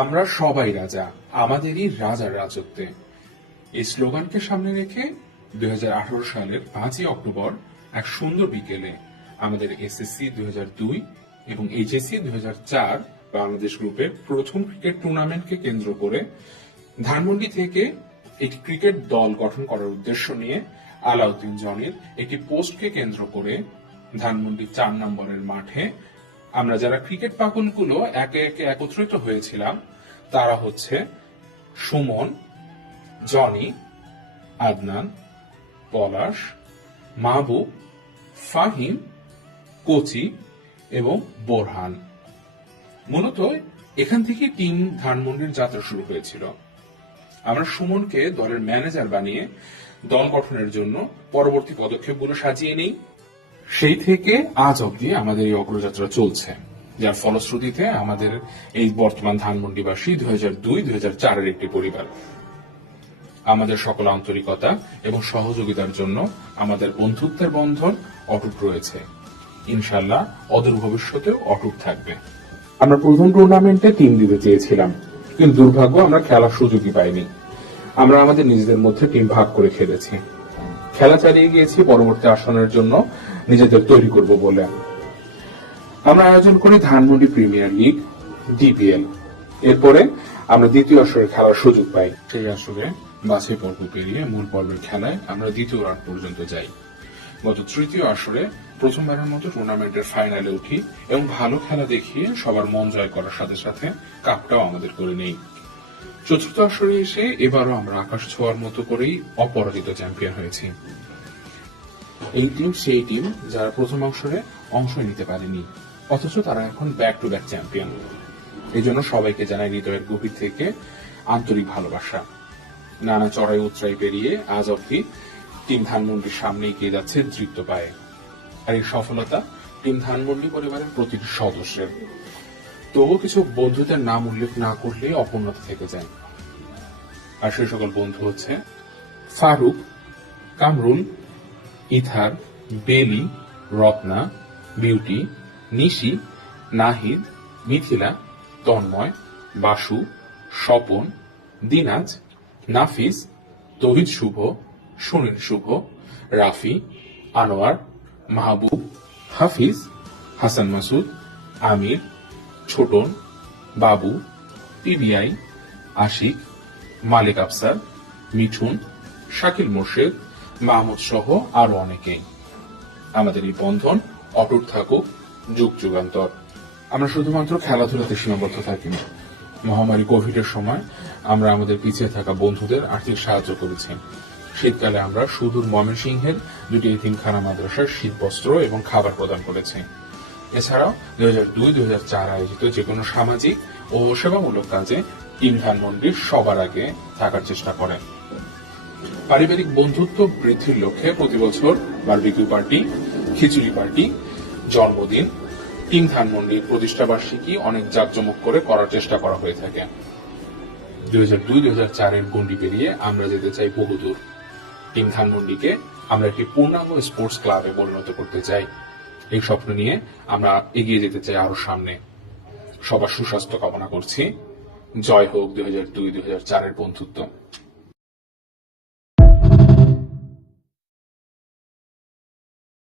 আমরা সবাই রাজা, আমাদেরই রাজার রাজত্বে। এই স্লোগানকে সামনে রেখে 2018 সালের 5ই অক্টোবর এক সুন্দর বিকেলে আমাদের এসএসসি 2002 এবং এইচএসসি 2004 বাংলাদেশ গ্রুপের প্রথম ক্রিকেট টুর্নামেন্টকে কেন্দ্র করে ধানমন্ডি থেকে একটি ক্রিকেট দল গঠন করার উদ্দেশ্য নিয়ে আলাউদ্দিন জনির একটি পোস্টকে কেন্দ্র করে ধানমন্ডি 4 নম্বরের মাঠে আমরা যারা ক্রিকেট পাগলগুলো একে একে একত্রিত হয়েছিলাম তারা হচ্ছে সুমন, জনি, আদনান, পলাশ, মাহবুব, ফাহিম, কোচি এবং বোরহান। মূলত এখান থেকে টিম ধানমন্ডির যাত্রা শুরু হয়েছিল। আমরা সুমনকে দলের ম্যানেজার বানিয়ে দল গঠনের জন্য পরবর্তী পদক্ষেপগুলো সাজিয়ে নেই। সেই থেকে আজ অবধি আমাদের এই অগ্রযাত্রা চলছে, যার ফলশ্রুতিতে আমাদের এই বর্তমান ধানমন্ডিবাসী 2002-2004 একটি পরিবার। আমাদের সকল আন্তরিকতা এবং সহযোগিতার জন্য আমাদের বন্ধুত্বের বন্ধন অটুট রয়েছে, ইনশাল্লাহ অদূর ভবিষ্যতেও অটুট থাকবে। আমরা প্রথম টুর্নামেন্টে টিম দিতে চেয়েছিলাম, কিন্তু দুর্ভাগ্য আমরা খেলার সুযোগই পাইনি। আমরা আমাদের নিজেদের মধ্যে টিম ভাগ করে খেলেছি, খেলা চালিয়ে গিয়েছি পরবর্তী আসনের জন্য নিজেদের তৈরি করব বলে। আমরা আয়োজন করি ধানমন্ডি প্রিমিয়ার লিগ, ডিপিএল। এরপরে আমরা দ্বিতীয় আসরে খেলার সুযোগ পাই। সেই আসরে বাছাই পর্ব পেরিয়ে মূল পর্বের খেলায় আমরা দ্বিতীয় রাউন্ড পর্যন্ত যাই। গত তৃতীয় আসরে প্রথমবারের মতো টুর্নামেন্টের ফাইনালে উঠি এবং ভালো খেলা দেখিয়ে সবার মন জয় করার সাথে সাথে কাপটাও আমাদের করে নেই। চতুর্থ আসরে এসে এবারও আমরা আকাশ ছোঁয়ার মতো করেই অপরাজিত চ্যাম্পিয়ন হয়েছি। এই টিম সেই টিম যারা প্রথম আসরে অংশ নিতে পারেনি, অথচ তারা এখন ব্যাক টু ব্যাক চ্যাম্পিয়ন। এই জন্য সবাইকে জানাই হৃদয়ের গভীর থেকে আন্তরিক ভালোবাসা। নানা চড়াই উতরাই পেরিয়ে আজ অবধি টিম ধানমন্ডির সামনে এগিয়ে যাচ্ছে দৃপ্ত পায়ে। আর এই সফলতা টিম ধানমন্ডি পরিবারের প্রতিটি সদস্যের। তবুও কিছু বন্ধুদের নাম উল্লেখ না করলে অপূর্ণতা থেকে যায়। আর সেই সকল বন্ধু হচ্ছে ফারুক, কামরুল, ইথার, বেলি, রত্না, বিউটি, নিশি, নাহিদ, মিথিলা, তন্ময়, বাসু, স্বপন, দিনাজ, নাফিস, তহিদ শুভ, সুনীল শুভ, রাফি, আনোয়ার, মাহবুব, হাফিজ, হাসান মাসুদ, আমির, ছোটন, বাবু, পিবিআই, আশিক, মালিক আফসার, মিঠুন, শাকিল মোর্শেদ, মাহমুদ সহ আরো অনেকেই। আমাদের এই বন্ধন অটুট থাকুক যুগ যুগান্তর। আমরা শুধুমাত্র খেলাধুলাতে সীমাবদ্ধ থাকিনি। মহামারী কোভিডের সময় আমরা আমাদের পিছিয়ে থাকা বন্ধুদের আর্থিক সাহায্য করেছি। শীতকালে আমরা সুদূর ময়মনসিংহের দুটি এতিমখানা মাদ্রাসার শীতবস্ত্র এবং খাবার প্রদান করেছি। এছাড়াও 2002-2004 আয়োজিত যে কোনো সামাজিক ও সেবামূলক কাজে টিম ধানমন্ডি সবার আগে থাকার চেষ্টা করেন। পারিবারিক বন্ধুত্ব বৃদ্ধির লক্ষ্যে প্রতি বছর বারবিকিউ পার্টি, খিচুড়ি পার্টি, জন্মদিন, টিম ধানমন্ডির প্রতিষ্ঠাবার্ষিকী অনেক জাঁকজমক করে করার চেষ্টা করা হয়ে থাকে। 2002-2004 গণ্ডি পেরিয়ে আমরা যেতে চাই বহুদূর। টিম ধানমন্ডিকে আমরা একটি পূর্ণাঙ্গ স্পোর্টস ক্লাবে পরিণত করতে চাই। এই স্বপ্ন নিয়ে আমরা এগিয়ে যেতে চাই আরো সামনে। সবার সুস্বাস্থ্য কামনা করছি। জয় হোক 2002-2004 বন্ধুত্ব।